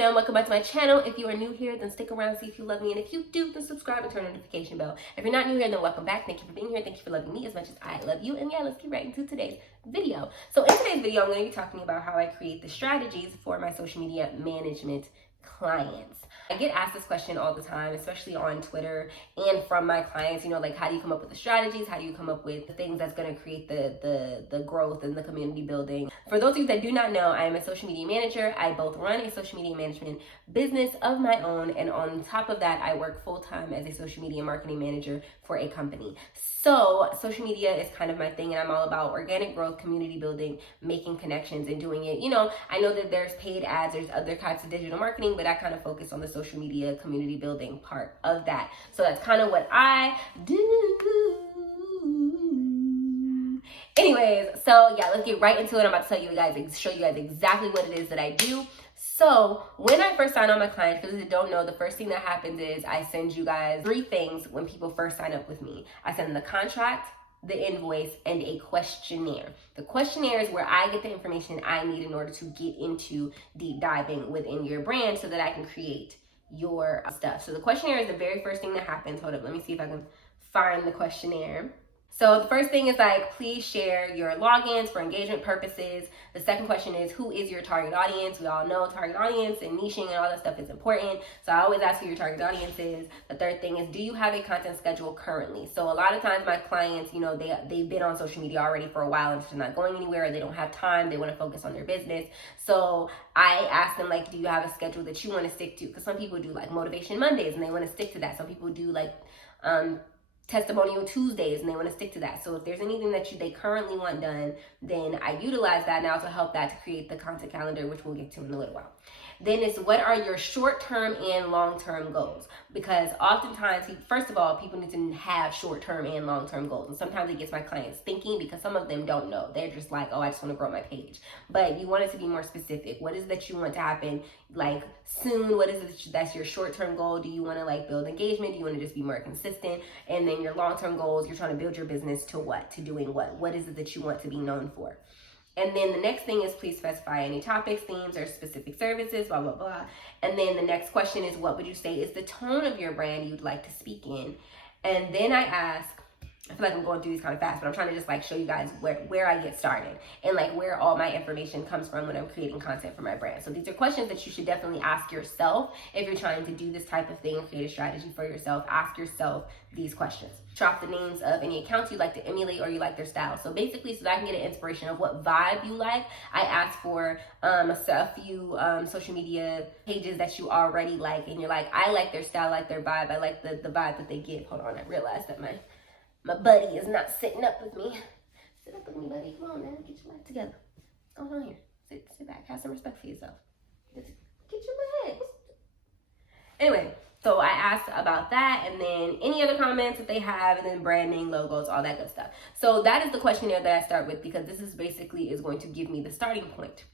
fam, welcome back to my channel. If you are new here, then stick around, see if you love me, and if you do, then subscribe and turn on the notification bell. If you're not new here, then welcome back. Thank you for being here. Thank you for loving me as much as I love you. And yeah, let's get right into today's video. So in today's video, I'm going to be talking about how I create the strategies for my social media management clients. I get asked this question all the time, especially on Twitter and from my clients, like how do you come up with the strategies? How do you come up with the things that's going to create the growth and the community building? For those of you that do not know, I am a social media manager. I both run a social media management business of my own, and on top of that, I work full-time as a social media marketing manager for a company. So social media is kind of my thing, and I'm all about organic growth, community building, making connections, and doing it. I know that there's paid ads, there's other types of digital marketing, but I kind of focus on the social media community building part of that. So that's kind of what I do. Anyways, so yeah, let's get right into it. I'm about to tell you guys, show you guys exactly what it is that I do. So when I first sign on my clients, for those that don't know, the first thing that happens is I send you guys 3 things when people first sign up with me. I send them the contract, the invoice, and a questionnaire. The questionnaire is where I get the information I need in order to get into deep diving within your brand so that I can create your stuff. So the questionnaire is the very first thing that happens. Hold up, let me see if I can find the questionnaire. So the first thing is please share your logins for engagement purposes. The second question is, who is your target audience? We all know target audience and niching and all that stuff is important. So I always ask who your target audience is. The third thing is, do you have a content schedule currently? So a lot of times my clients, they've been on social media already for a while and it's not going anywhere, or they don't have time, they want to focus on their business. So I ask them, do you have a schedule that you want to stick to? Because some people do Motivation Mondays and they want to stick to that. Some people do Testimonial Tuesdays and they want to stick to that. So if there's anything that they currently want done, then I utilize that now to help that to create the content calendar, which we'll get to in a little while. Then it's, what are your short-term and long-term goals? Because oftentimes, first of all, people need to have short-term and long-term goals. And sometimes it gets my clients thinking, because some of them don't know. They're just oh, I just want to grow my page. But you want it to be more specific. What is it that you want to happen soon? What is it that's your short-term goal? Do you want to build engagement? Do you want to just be more consistent? And then your long-term goals, you're trying to build your business to what? To doing what? What is it that you want to be known for? And then the next thing is, please specify any topics, themes, or specific services, blah, blah, blah. And then the next question is, what would you say is the tone of your brand you'd like to speak in? And then I ask, I feel like I'm going through these kind of fast, but I'm trying to just show you guys where I get started and where all my information comes from when I'm creating content for my brand. So these are questions that you should definitely ask yourself if you're trying to do this type of thing, create a strategy for yourself. Ask yourself these questions. Drop the names of any accounts you'd like to emulate or you like their style. So basically, so that I can get an inspiration of what vibe you like, I ask for a few social media pages that you already like, and you're I like their style, I like their vibe, I like the vibe that they give. Hold on, I realized that my buddy is not sitting up with me. Sit up with me, buddy. Come on, man. Get your life together. What's going on here? Sit back. Have some respect for yourself. Get your legs. Anyway, so I asked about that, and then any other comments that they have, and then branding, logos, all that good stuff. So that is the questionnaire that I start with, because this is basically is going to give me the starting point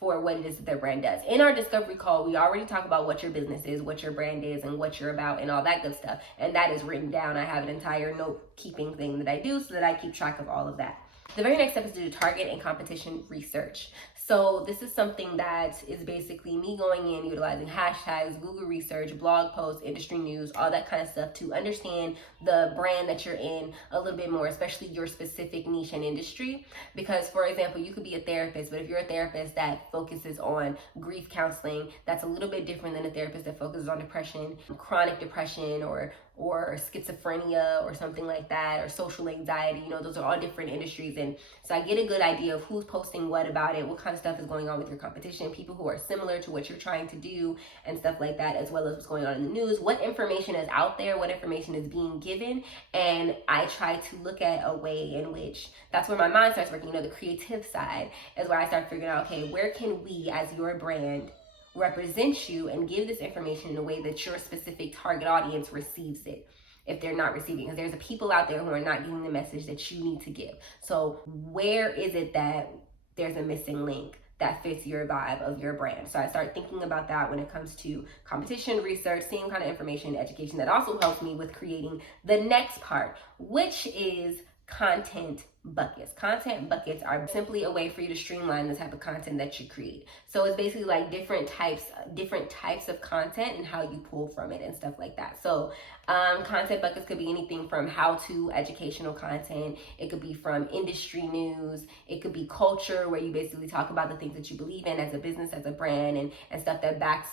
for what it is that their brand does. In our discovery call, we already talk about what your business is, what your brand is, and what you're about, and all that good stuff. And that is written down. I have an entire note-keeping thing that I do so that I keep track of all of that. The very next step is to do target and competition research. So this is something that is basically me going in, utilizing hashtags, Google research, blog posts, industry news, all that kind of stuff to understand the brand that you're in a little bit more, especially your specific niche and industry. Because, for example, you could be a therapist, but if you're a therapist that focuses on grief counseling, that's a little bit different than a therapist that focuses on depression, chronic depression, or schizophrenia or something like that, or social anxiety. Those are all different industries. And so I get a good idea of who's posting what about it, what kind of stuff is going on with your competition, people who are similar to what you're trying to do and stuff like that, as well as what's going on in the news, what information is out there, what information is being given. And I try to look at a way in which, that's where my mind starts working, the creative side is where I start figuring out, okay, where can we as your brand represent you and give this information in a way that your specific target audience receives it, if they're not receiving, because there's people out there who are not getting the message that you need to give. So where is it that there's a missing link that fits your vibe of your brand? So I start thinking about that when it comes to competition research, seeing kind of information, education. That also helps me with creating the next part, which is content buckets. Content buckets are simply a way for you to streamline the type of content that you create. So it's basically like different types of content and how you pull from it and stuff like that. So content buckets could be anything from how-to educational content. It could be from industry news. It could be culture, where you basically talk about the things that you believe in as a business, as a brand, and stuff that backs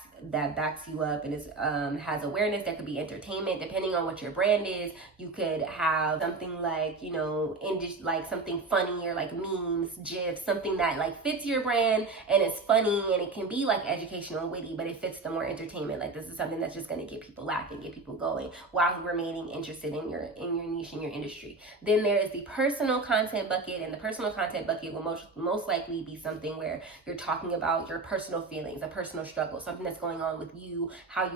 you up and is has awareness. There could be entertainment, depending on what your brand is. You could have something like, you know, like something funny, or like memes, gifs, something that like fits your brand and it's funny, and it can be like educational and witty, but it fits the more entertainment. Like, this is something that's just going to get people laughing, get people going, while remaining interested in your niche, in your industry. Then there is the personal content bucket, and the personal content bucket will most likely be something where you're talking about your personal feelings, a personal struggle, something that's going on with you, how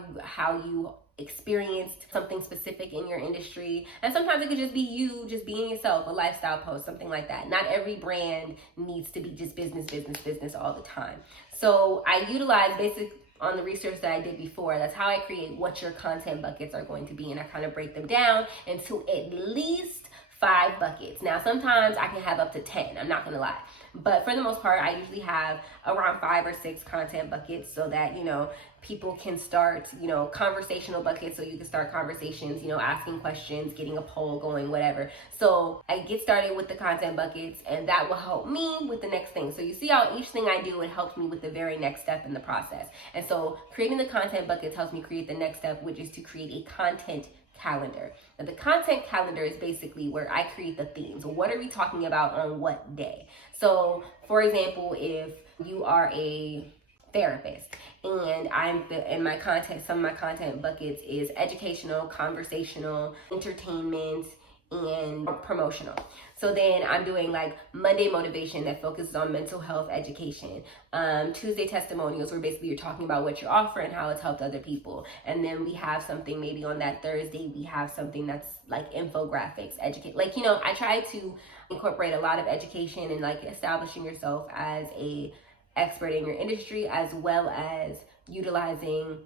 you experienced something specific in your industry. And sometimes it could just be you just being yourself, a lifestyle post, something like that. Not every brand needs to be just business all the time. So I utilize on the research that I did before. That's how I create what your content buckets are going to be, and I kind of break them down into at least 5 buckets. Now, sometimes I can have up to 10, I'm not gonna lie. But for the most part, I usually have around 5 or 6 content buckets, so that, you know, people can start, you know, conversational buckets, so you can start conversations, you know, asking questions, getting a poll going, whatever. So I get started with the content buckets, and that will help me with the next thing. So you see how each thing I do, it helps me with the very next step in the process. And so creating the content buckets helps me create the next step, which is to create a content calendar. Now, the content calendar is basically where I create the themes. What are we talking about on what day? So, for example, if you are a therapist, and some of my content buckets is educational, conversational, entertainment, and promotional. So then I'm doing like Monday motivation, that focuses on mental health education. Tuesday testimonials, where basically you're talking about what you offer and how it's helped other people. And then we have something maybe on that Thursday, we have something that's like infographics, like, you know, I try to incorporate a lot of education and like establishing yourself as a expert in your industry, as well as utilizing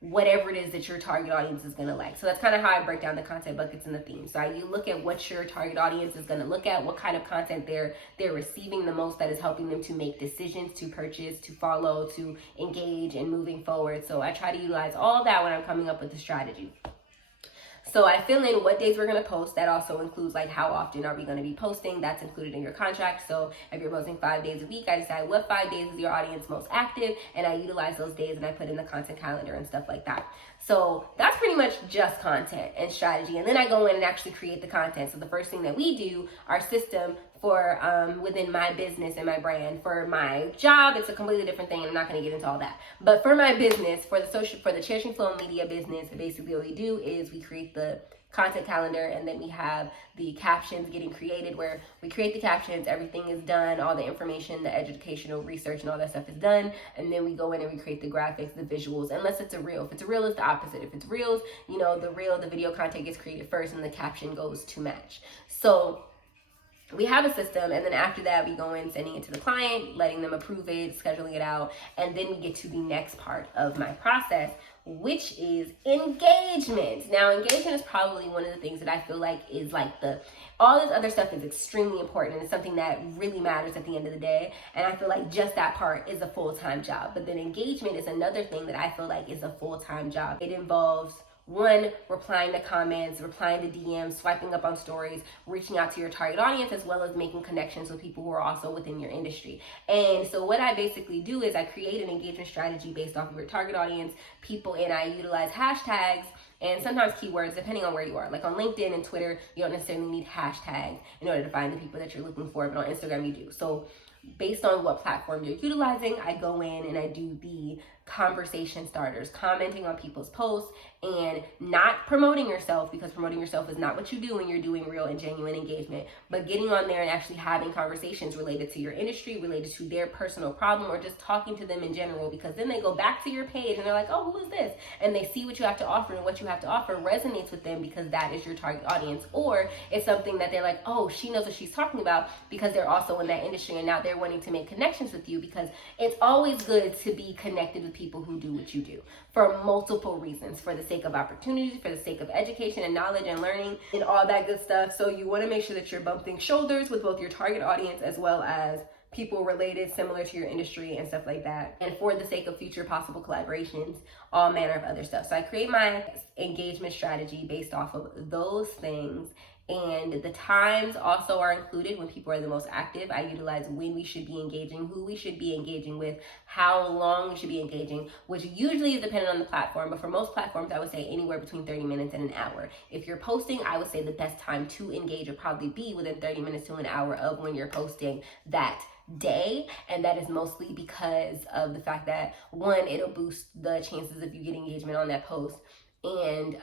whatever it is that your target audience is going to like. So that's kind of how I break down the content buckets and the themes. So you look at what your target audience is going to look at, what kind of content they're receiving the most, that is helping them to make decisions, to purchase, to follow, to engage, and moving forward. So I try to utilize all that when I'm coming up with the strategy. So I fill in what days we're going to post. That also includes like how often are we going to be posting. That's included in your contract. So if you're posting 5 days a week, I decide what 5 days is your audience most active, and I utilize those days, and I put in the content calendar and stuff like that. So that's pretty much just content and strategy. And then I go in and actually create the content. So the first thing that we do, our system for within my business and my brand. For my job, it's a completely different thing, and I'm not going to get into all that. But for my business, for the Cherishing Flow Media business, basically what we do is we create the content calendar, and then we have the captions getting created, where we create the captions, everything is done, all the information, the educational research and all that stuff is done, and then we go in and we create the graphics, the visuals, unless it's a reel. If it's a reel, it's the opposite. If it's reels, you know, the video content gets created first and the caption goes to match. So we have a system, and then after that we go in, sending it to the client, letting them approve it, scheduling it out, and then we get to the next part of my process, which is engagement. Now, engagement is probably one of the things that I feel like is like all this other stuff is extremely important, and it's something that really matters at the end of the day. And I feel like just that part is a full-time job. But then engagement is another thing that I feel like is a full-time job. It involves, 1, replying to comments, replying to DMs, swiping up on stories, reaching out to your target audience, as well as making connections with people who are also within your industry. And so what I basically do is I create an engagement strategy based off of your target audience, people, and I utilize hashtags and sometimes keywords, depending on where you are. Like on LinkedIn and Twitter, you don't necessarily need hashtags in order to find the people that you're looking for, but on Instagram you do. So based on what platform you're utilizing, I go in and I do the conversation starters, commenting on people's posts, and not promoting yourself, because promoting yourself is not what you do when you're doing real and genuine engagement, but getting on there and actually having conversations related to your industry, related to their personal problem, or just talking to them in general, because then they go back to your page and they're like, oh, who is this? And they see what you have to offer, and what you have to offer resonates with them because that is your target audience. Or it's something that they're like, oh, she knows what she's talking about, because they're also in that industry, and now they're wanting to make connections with you, because it's always good to be connected with people who do what you do for multiple reasons, for the sake of opportunities, for the sake of education and knowledge and learning and all that good stuff. So you want to make sure that you're bumping shoulders with both your target audience as well as people related, similar to your industry and stuff like that. And for the sake of future possible collaborations, all manner of other stuff. So I create my engagement strategy based off of those things. And the times also are included when people are the most active. I utilize when we should be engaging, who we should be engaging with, how long we should be engaging, which usually is dependent on the platform. But for most platforms, I would say anywhere between 30 minutes and an hour. If you're posting, I would say the best time to engage would probably be within 30 minutes to an hour of when you're posting that day. And that is mostly because of the fact that, one, it'll boost the chances of you getting engagement on that post. And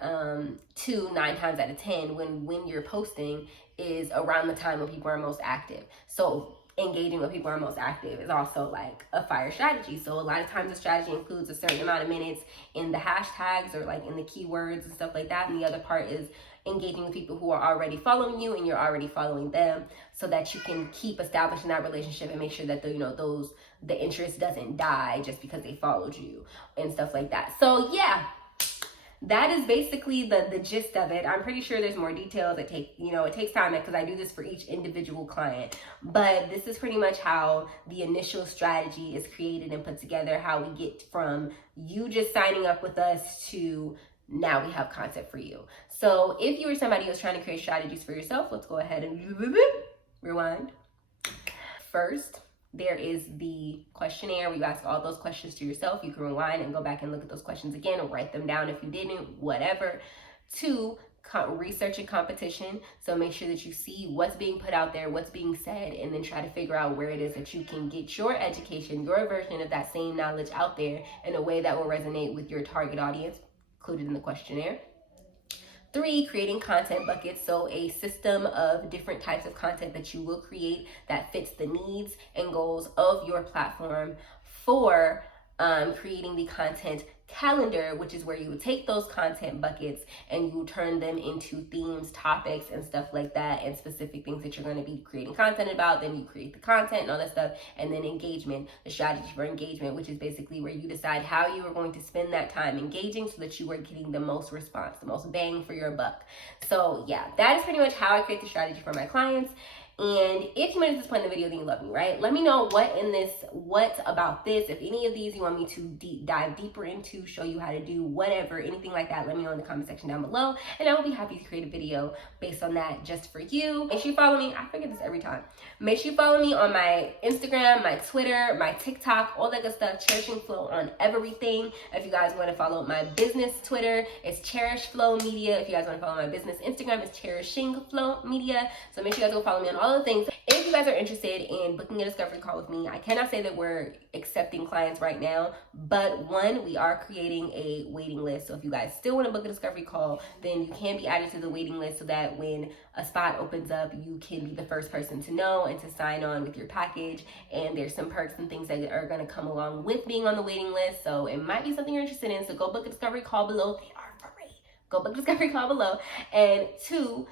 2, 9 times out of 10, when you're posting is around the time when people are most active. So engaging when people are most active is also like a fire strategy. So a lot of times the strategy includes a certain amount of minutes in the hashtags or like in the keywords and stuff like that. And the other part is engaging with people who are already following you and you're already following them, so that you can keep establishing that relationship and make sure that the interest doesn't die just because they followed you and stuff like that. So yeah, that is basically the gist of it. I'm pretty sure there's more details. It takes time because I do this for each individual client. But this is pretty much how the initial strategy is created and put together, how we get from you just signing up with us to now we have content for you. So if you were somebody who's trying to create strategies for yourself, let's go ahead and rewind. First, there is the questionnaire where you ask all those questions to yourself. You can rewind and go back and look at those questions again or write them down if you didn't, whatever. 2, research and competition. So make sure that you see what's being put out there, what's being said, and then try to figure out where it is that you can get your education, your version of that same knowledge out there in a way that will resonate with your target audience, included in the questionnaire. 3, creating content buckets, so a system of different types of content that you will create that fits the needs and goals of your platform. 4, creating the content calendar, which is where you would take those content buckets and you turn them into themes, topics, and stuff like that, and specific things that you're going to be creating content about. Then you create the content and all that stuff. And then engagement, the strategy for engagement, which is basically where you decide how you are going to spend that time engaging so that you are getting the most response, the most bang for your buck. So yeah, that is pretty much how I create the strategy for my clients. And if you made it to this point in the video, then you love me, right? Let me know what about this, if any of these you want me to dive deeper into, show you how to do, whatever, anything like that, let me know in the comment section down below. And I will be happy to create a video based on that just for you. Make sure you follow me. I forget this every time. Make sure you follow me on my Instagram, my Twitter, my TikTok, all that good stuff. Cherishing Flow on everything. If you guys want to follow my business Twitter, it's Cherish Flow Media. If you guys want to follow my business Instagram, it's Cherishing Flow Media. So make sure you guys go follow me on all the things. If you guys are interested in booking a discovery call with me, I cannot say that we're accepting clients right now, but 1, we are creating a waiting list. So if you guys still want to book a discovery call, then you can be added to the waiting list so that when a spot opens up, you can be the first person to know and to sign on with your package. And there's some perks and things that are going to come along with being on the waiting list. So it might be something you're interested in. So go book a discovery call below. They are free. Go book a discovery call below. And 2,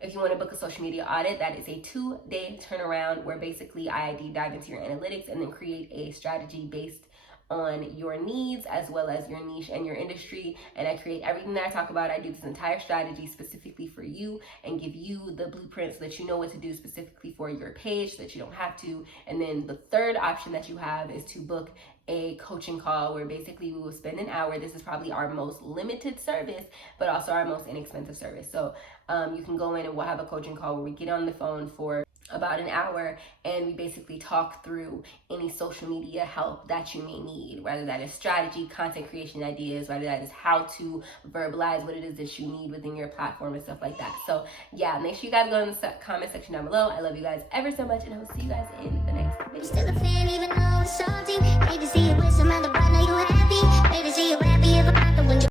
if you want to book a social media audit, that is a 2-day turnaround where basically I dive into your analytics and then create a strategy based on your needs as well as your niche and your industry. And I create everything that I talk about. I do this entire strategy specifically for you and give you the blueprint so that you know what to do specifically for your page so that you don't have to. And then the third option that you have is to book a coaching call where basically we will spend an hour. This is probably our most limited service, but also our most inexpensive service. So you can go in and we'll have a coaching call where we get on the phone for about an hour and we basically talk through any social media help that you may need, whether that is strategy, content creation ideas, whether that is how to verbalize what it is that you need within your platform and stuff like that. So yeah, make sure you guys go in the comment section down below. I love you guys ever so much and I will see you guys in the next video. Still a fan even though it's salty. Hate to see you with some other brother, you happy.